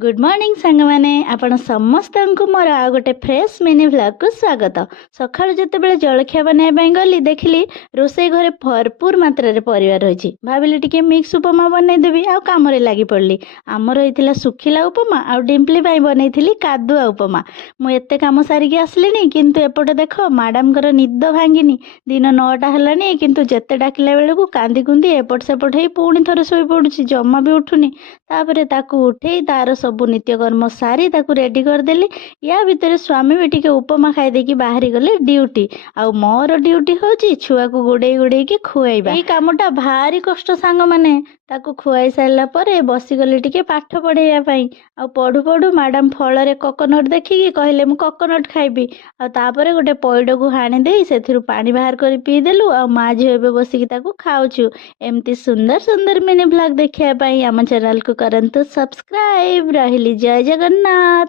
Good morning सांग मैंने आपण समस्त को मोर आ गोटे फ्रेश मिनी व्लॉग को स्वागत। सकाळु जेतेबेले जलखिया बनाइबा गली देखिली रोसई घरे भरपूर मात्रा रे परिवार रही। भाविली टिके मिक्स उपमा बनई देबी आ काम रे लागी पड़ली। आमर होइतिला सुखिला उपमा आ डिम्पली बाई बनईथिली कादुआ उपमा। मु एते काम सारिकी आसलिनी किंतु एपटे देख मैडम कर निद भांगिनी। दिन 9टा हेलानी किंतु जेते डाकिला बेलकू कांदी कुंदी एपट सेपट हेई पुणी थरे सोई पडुची, जम्मा भी उठुनी। तापरे ताकू उठेई तार सबु नित्यकर्म सारी ताकू रेडी करदेली। या भितर स्वामी भी टिके उपमा खाई देकी बाहरी गले ड्यूटी। आउ मोर ड्यूटी होची छुआ को गुडे गुडे के खुआइबा। एई कामटा भारी कष्ट सांग माने। ताकू खुआई सारला परे बसी गले टिके पाठ पढ़ेया पई। आ पढ़ु पढ़ु मैडम फल रे कोकोनट देखिकी कहले मु कोकोनट खाइबी। आ तापरे गोटे पइड को हाणी देई सेथिरु पानी बाहर करी पी देलु। आ मा झियो एबे बसिकी ताकू खाउछु। एमती सुंदर सुंदर मिनी ब्लॉग देखिया पई आम चैनल को करंतु सब्सक्राइब। रहिली जय जगन्नाथ।